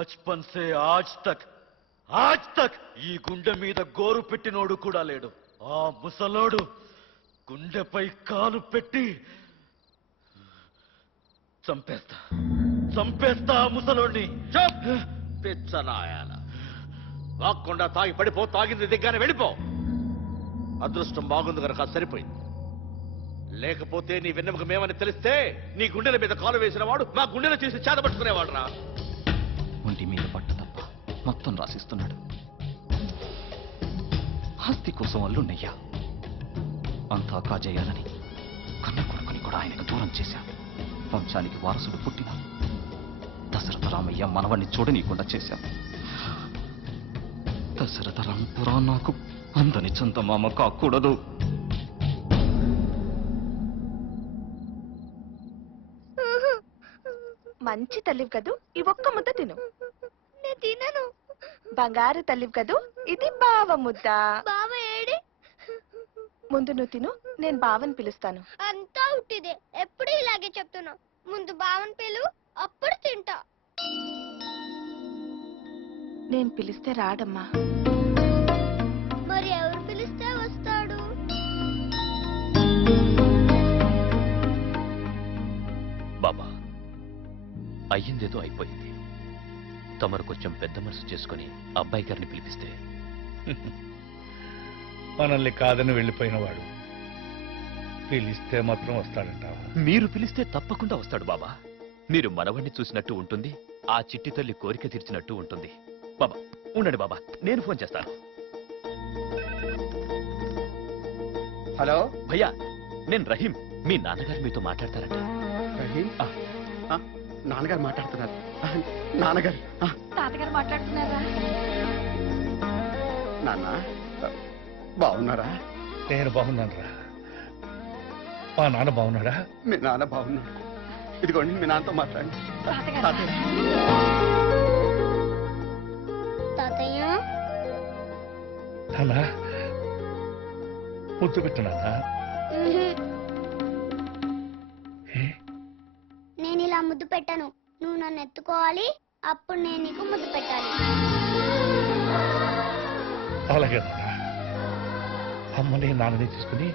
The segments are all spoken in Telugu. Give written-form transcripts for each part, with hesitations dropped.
బచ్పన్ సే ఆజ్ తక్ ఈ గుండె మీద గోరు పెట్టినోడు కూడా లేడు. ఆ ముసలోడు గుండెపై కాలు పెట్టి చంపేస్తా ఆ ముసలోడిని. పిచ్చనాయాల వాక్కుండా తాగి పడిపో, తాగింది దిగ్గానే వెళ్ళిపో. అదృష్టం బాగుంది కనుక సరిపోయింది. లేకపోతే నీ వెన్నెముక మేమని తెలిస్తే నీ గుండెల మీద కాలు వేసిన వాడు మా గుండెలు చేసి చేతపట్టుకునేవాడు రా. ఒంటి మీద పట్టు తప్ప మొత్తం రాసిస్తున్నాడు. ఆస్తి కోసం అల్లున్నయ్యా అంతా కాజేయాలని కన్న కొడుకుని కూడా ఆయనకు దూరం చేశాడు. వంశానికి వారసుడు పుట్టిన దశరథ రామయ్య మనవణ్ణి చూడనీయకుండా చేశాం. దశరథ రాంపురా నాకు అందని చందమామ కాకూడదు. మంచి తల్లివి కదూ, ఈ ఒక్క ముద్ద తిను. నేను తినను. బంగారు తల్లివి కదూ, ఇది బావ ముద్ద. బావ ఏడి? ముందు నువ్వు తిను, నేను బావని పిలుస్తాను. అంతా ఉట్టిదే, ఎప్పుడు ఇలాగే చెప్తున్నావు. ముందు బావని పిలు, అప్పుడు తింటా. నేను పిలిస్తే రాడమ్మా. మరి ఎవరు పిలిస్తే వస్తాడు? బాబా, అయ్యిందేదో అయిపోయింది. తమరు కొంచెం పెద్ద మనసు చేసుకుని అబ్బాయి గారిని పిలిపిస్తే. మనల్ని కాదని వెళ్ళిపోయిన వాడు పిలిస్తే మాత్రం వస్తాడంటావా? మీరు పిలిస్తే తప్పకుండా వస్తాడు బాబా. మీరు మనవణ్ణి చూసినట్టు ఉంటుంది, ఆ చిట్టి తల్లి కోరిక తీర్చినట్టు ఉంటుంది. బాబా ఉండండి బాబా, నేను ఫోన్ చేస్తాను. హలో భయ్యా, నేను రహీం. మీ నాన్నగారు మీతో మాట్లాడతారంట. రహీం? నాన్నగారు మాట్లాడుతున్నారు. నాన్నగారు తాతగారు మాట్లాడుతున్నారా? నాన్న బాగున్నారా? నేను బాగున్నాను రా. మా నాన్న బాగున్నాడా? మీ నాన్న బాగున్నాడు. ఇదిగోండి మీ నాన్నతో మాట్లాడండి. తాతయ్య నాన్న ముద్దు పెట్టు నాన్న. నేను ఇలా ముద్దు పెట్టను. నువ్వు నన్ను ఎత్తుకోవాలి, అప్పుడు నేను నీకు ముద్దు పెట్టాలి. అలాగే నాన్న. అమ్మని నాన్నని తీసుకుని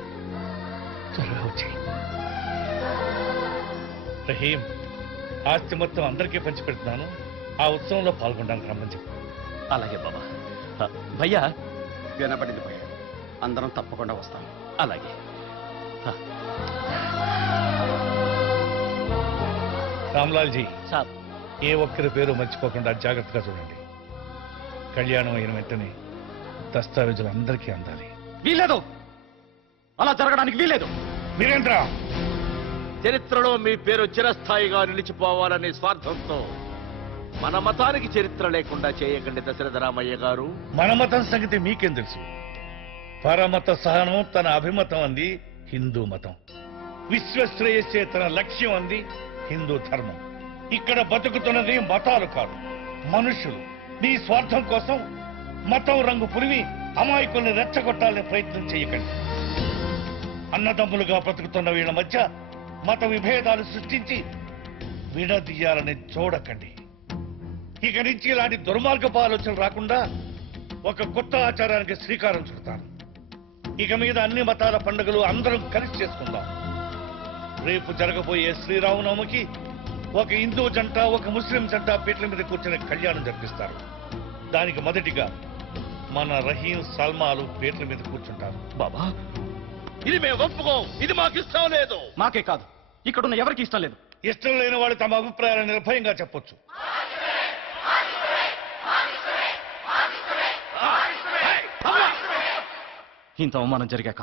త్వరగా వచ్చి. రహీం, ఆస్తి మొత్తం అందరికీ పంచి పెడుతున్నాను. ఆ ఉత్సవంలో పాల్గొనడానికి రమ్మని చెప్పు. అలాగే బాబా. భయ్యా వినపడింది పోయా. అందరం తప్పకుండా వస్తాం. అలాగే. రామ్లాల్జీ, సార్, ఏ ఒక్కరి పేరు మర్చిపోకుండా జాగ్రత్తగా చూడండి. కళ్యాణం అయిన వెంటనే దస్తావేజులు అందరికీ అందాలి. వీల్లేదు, అలా జరగడానికి వీల్లేదు. వీరేంద్ర, చరిత్రలో మీ పేరు చిరస్థాయిగా నిలిచిపోవాలనే స్వార్థంతో మన మతానికి చరిత్ర లేకుండా చేయకండి దశరథ రామయ్య గారు. మన మతం సంగతి మీకేం తెలుసు? పరమత సహనం తన అభిమతం అంది హిందూ మతం. విశ్వశ్రేయస్సే తన లక్ష్యం అంది హిందూ ధర్మం. ఇక్కడ బతుకుతున్నది మతాలు కాదు, మనుషులు. నీ స్వార్థం కోసం మతం రంగు పురివి అమాయకుల్ని రెచ్చగొట్టాలనే ప్రయత్నం చేయకండి. అన్నదమ్ములుగా బ్రతుకుతున్న వీళ్ళ మధ్య మత విభేదాలు సృష్టించి విడదీయాలని చూడకండి. ఇక నుంచి ఇలాంటి దుర్మార్గపు ఆలోచనలు రాకుండా ఒక కొత్త ఆచారానికి శ్రీకారం చుడతాను. ఇక మీద అన్ని మతాల పండుగలు అందరం కలిసి చేసుకుందాం. రేపు జరగబోయే శ్రీరామనవమికి ఒక హిందూ జంట, ఒక ముస్లిం జంట పీటల మీద కూర్చుని కళ్యాణం జరిపిస్తారు. దానికి మొదటిగా మన రహీం, సల్మాలు పీటల మీద కూర్చుంటారు. బాబా, ఇది మేము ఒప్పుకోం. ఇది మాకు ఇష్టం లేదు. మాకే కాదు, ఇక్కడున్న ఎవరికి ఇష్టం లేదు. ఇష్టం లేని వాళ్ళు తమ అభిప్రాయాలను నిర్భయంగా చెప్పొచ్చు. ఇంత అవమానం జరిగాక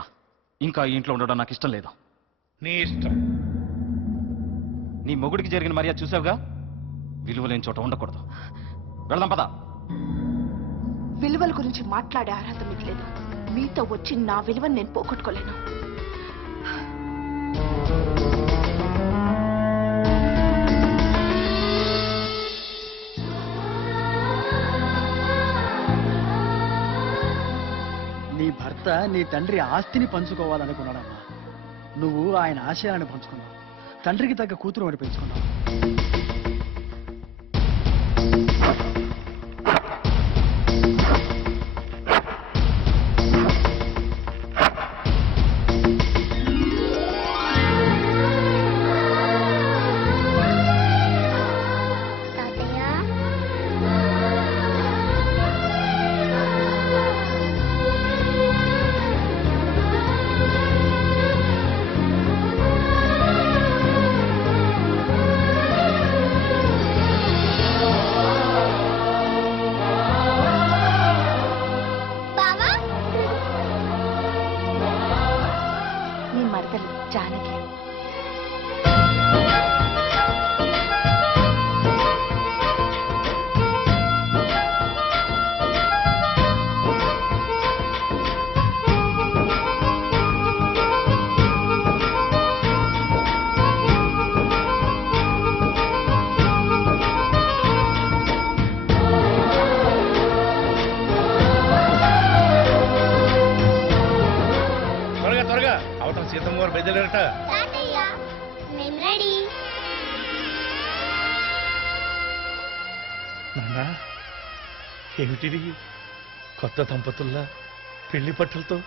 ఇంకా ఈ ఇంట్లో ఉండడం నాకు ఇష్టం లేదు. నీ ఇష్టం. నీ మొగుడికి జరిగిన మర్యాద చూసావుగా, విలువ లేని చోట ఉండకూడదు. వెళ్దాం పద. విలువల గురించి మాట్లాడే అర్హత మీకు లేదు. మీతో వచ్చి నా విలువను నేను పోగొట్టుకోలేను. నీ భర్త నీ తండ్రి ఆస్తిని పంచుకోవాలనుకున్నాడమ్మా. నువ్వు ఆయన ఆశయాలను పంచుకున్నావు. తండ్రికి తగ్గ కూతురు అని పెంచుకున్నావు. బయలుదేరట తాతయ్య మేము రెడీ. నాన్నా ఏమిటిది కొత్త దంపతుల్లా పెళ్లి పట్టులతో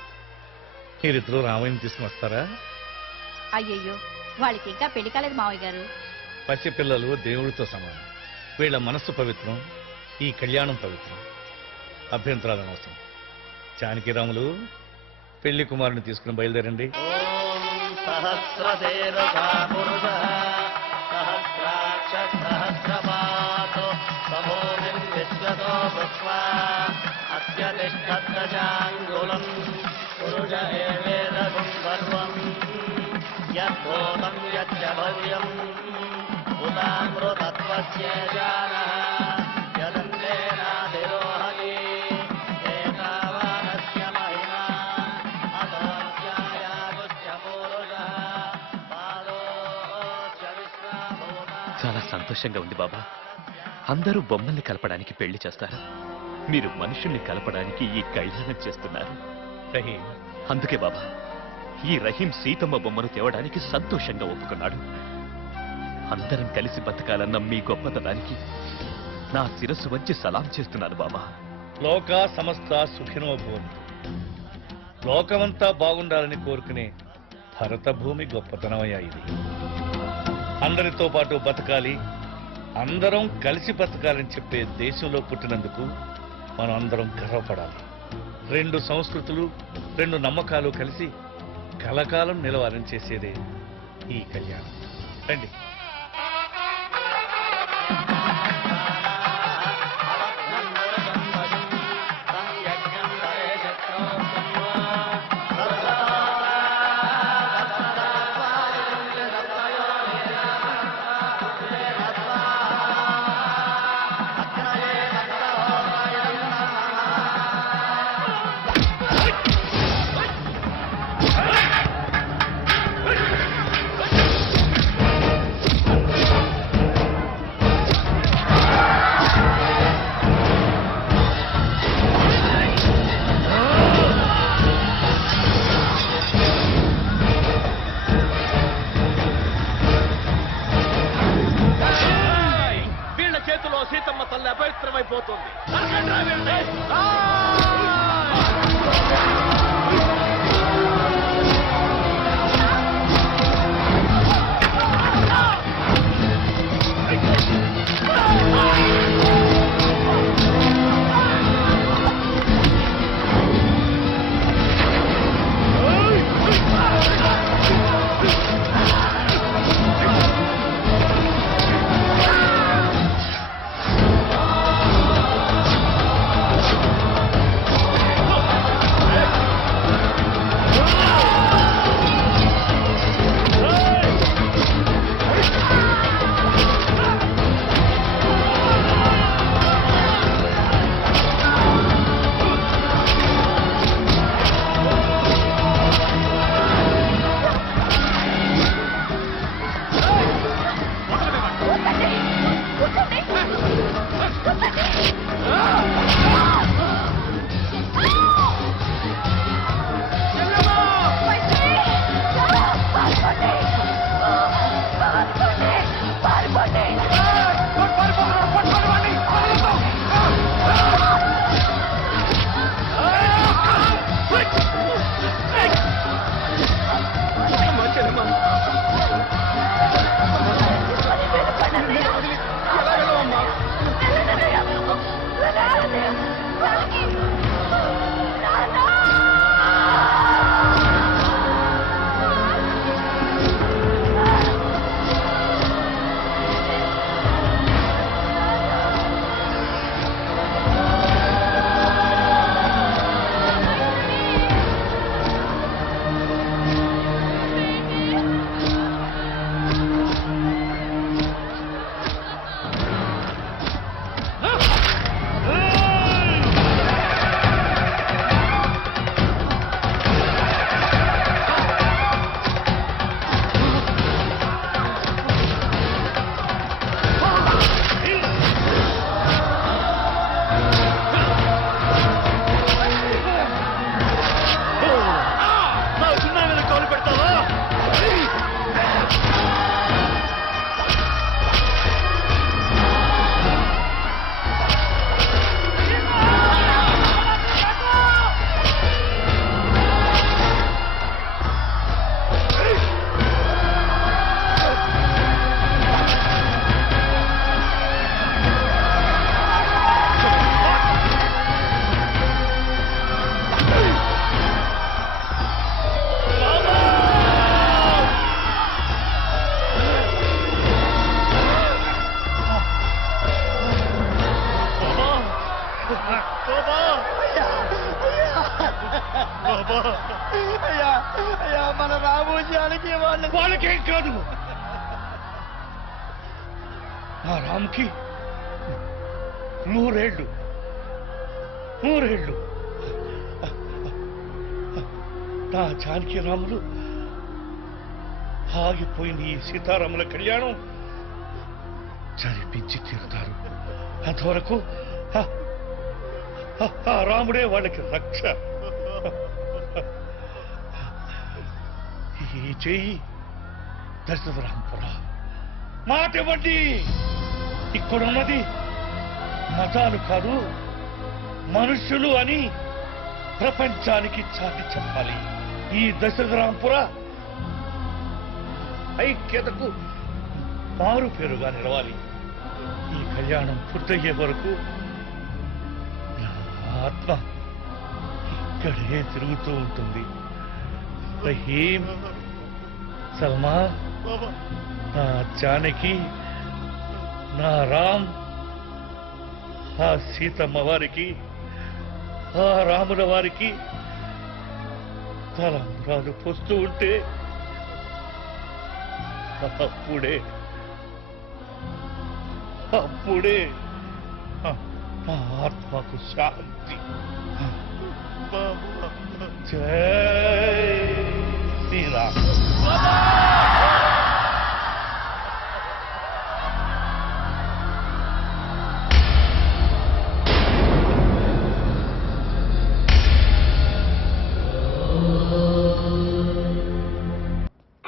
మీరిద్దరూ రామయ్యని తీసుకుని వస్తారా? అయ్యయ్యో వాళ్ళకి ఇంకా పెళ్లి కాలేదు మావయ్య గారు. పసిపిల్లలు దేవుడితో సమానం. వీళ్ళ మనస్సు పవిత్రం, ఈ కళ్యాణం పవిత్రం. అభ్యంతరాలు అనవసరం. జానకిరాములు పెళ్లి కుమారుని తీసుకుని బయలుదేరండి. చాలా సంతోషంగా ఉంది బాబా. అందరూ బొమ్మల్ని కలపడానికి పెళ్లి చేస్తారు, మీరు మనుషుల్ని కలపడానికి ఈ కళ్యాణం చేస్తున్నారు. రహీం, అందుకే బాబా ఈ రహీం సీతమ్మ బొమ్మను తేవడానికి సంతోషంగా ఒప్పుకున్నాడు. అందరం కలిసి బతకాలన్న మీ గొప్పతనానికి నా శిరస్సు వచ్చి సలాం చేస్తున్నాను బాబా. లోక సమస్త సుఖినో భవంతు. లోకమంతా బాగుండాలని కోరుకునే భరత భూమి గొప్పతనమయ్యా ఇది. అందరితో పాటు బతకాలి, అందరం కలిసి బతకాలని చెప్పే దేశంలో పుట్టినందుకు మనం అందరం గర్వపడాలి. 2 సంస్కృతులు, 2 నమ్మకాలు కలిసి కలకాలం నిలవాలని చేసేదే ఈ కళ్యాణం. రండి. అయ్యా అయ్యా మన రామోజానికి వాళ్ళకేం కాదు. ఆ రామ్కి 100 ఏళ్ళు నా జానకి రాములు ఆగిపోయిన ఈ సీతారాముల కళ్యాణం జరిపించి తీరుతారు. అంతవరకు ఆ రాముడే వాళ్ళకి రక్ష. ఈ చెయ్యి దశరథరాంపురా మాట ఇవ్వండి. ఇక్కడున్నది మతాలు కాదు మనుషులు అని ప్రపంచానికి చాటి చెప్పాలి. ఈ దశరథరాంపుర ఐక్యతకు మారు పేరుగా నిలవాలి. ఈ కళ్యాణం పూర్తయ్యే వరకు నా ఆత్మ ఇక్కడే తిరుగుతూ ఉంటుంది. రహీం, సల్మా, నా జానకి, నా రామ్, ఆ సీతమ్మ వారికి, ఆ రాముల వారికి తలంబ్రాలు పోస్తూ ఉంటే అప్పుడే నా ఆత్మకు శాంతి. జై శ్రీరామ్.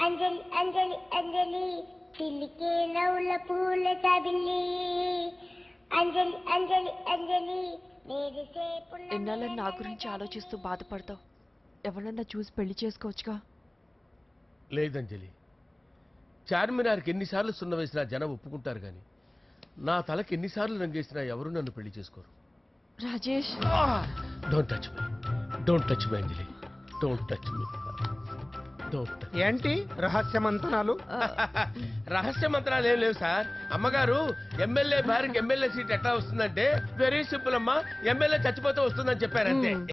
అంజలి అంజలి అంజలి పిల్లికే నవ్వుల పూల తబిల్లి అంజలి అంజలి అంజలి ఎన్నాళ్ళని నా గురించి ఆలోచిస్తూ బాధపడతావు? ఎవరన్నా చూసి పెళ్లి చేసుకోవచ్చుగా. లేదంజలి, చార్మినార్కి ఎన్నిసార్లు సున్న వేసినా జనం ఒప్పుకుంటారు కానీ నా తలకి ఎన్నిసార్లు రంగేసినా ఎవరు నన్ను పెళ్లి చేసుకోరు. Rajesh, don't touch me, don't touch me Anjali, don't touch me. ఏంటి రహస్య మంతనాలు? రహస్య మంత్రాలు ఏం లేవు సార్. అమ్మగారు ఎమ్మెల్యే భార్యకి ఎమ్మెల్యే సీట్ ఎట్లా వస్తుందంటే వెరీ సింపుల్ అమ్మా, ఎమ్మెల్యే చచ్చిపోతే వస్తుందని చెప్పారంతే.